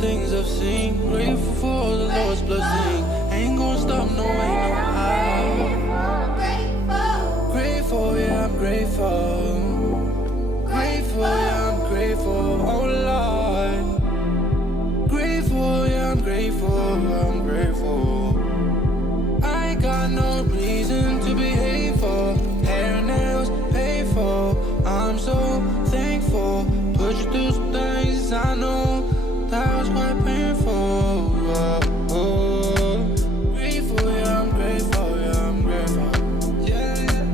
things I've seen. Grateful for all the Lord's blessing. Ain't gonna stop, no way, no how. Grateful, yeah, I'm grateful. Grateful, yeah, I'm grateful. Oh Lord. Grateful, yeah, I'm grateful. I'm grateful. I ain't got no reason to be hateful. Hair and nails paid for. I'm so thankful. Put you through some things I know that was quite painful. Grateful, yeah, I'm grateful, yeah, I'm grateful. Yeah,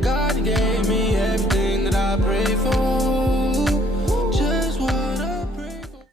God gave me everything that I prayed for. Just what I prayed for.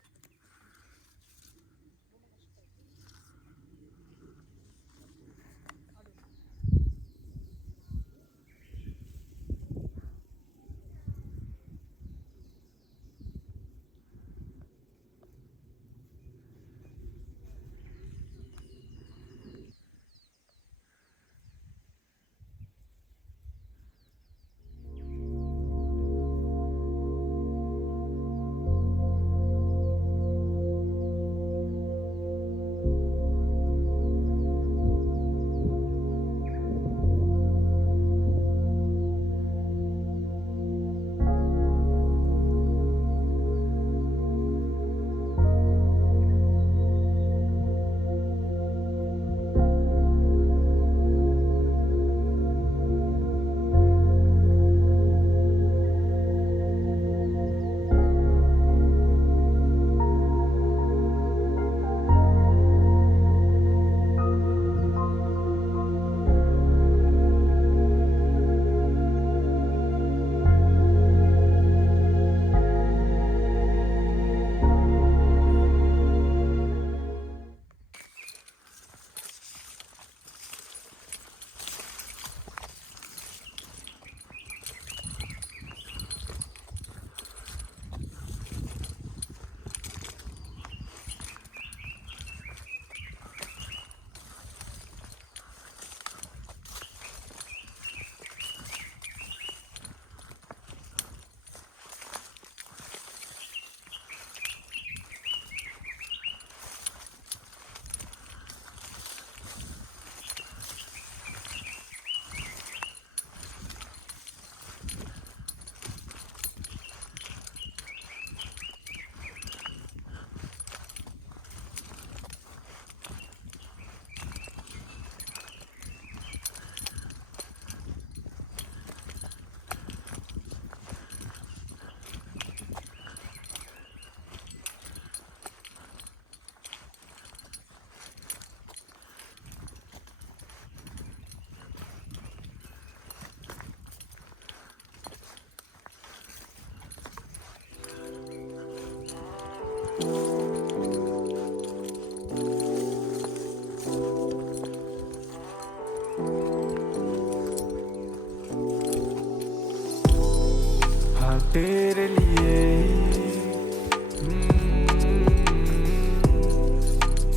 तेरे लिए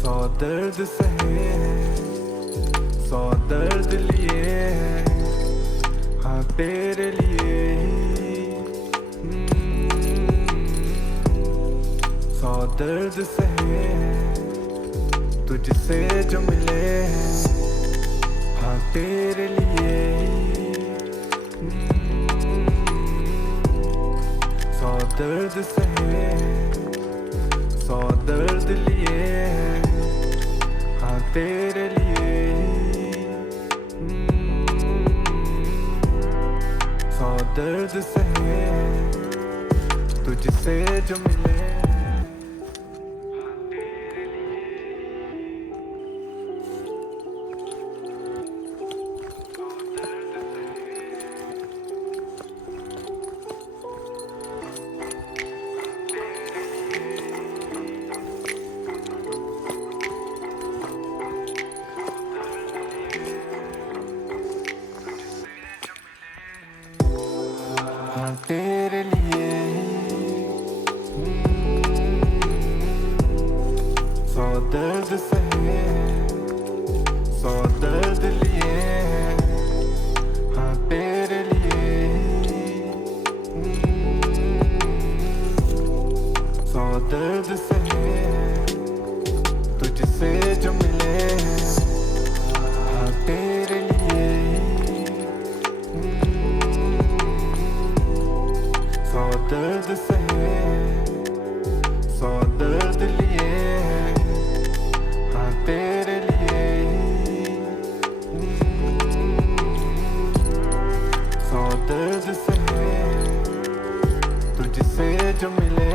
सौ दर्द सहे सौ दर्द लिए हाँ तेरे लिए सौ दर्द सहे तुझसे जो मिले हाँ तेरे लिए सौ दर्द सहे सौ दर्द लिए हाँ तेरे लिए सौ दर्द सहे तुझसे जो मिले तेरे लिए सौ दर्द सहे सौ दर्द लिए हाँ तेरे लिए सौ दर्द सहे तुझसे जो मिले हाँ तेरे लिए सौ दर्द सहे सौ दर्द लिए हाँ तेरे लिए सौ दर्द सहे तुझसे जो मिले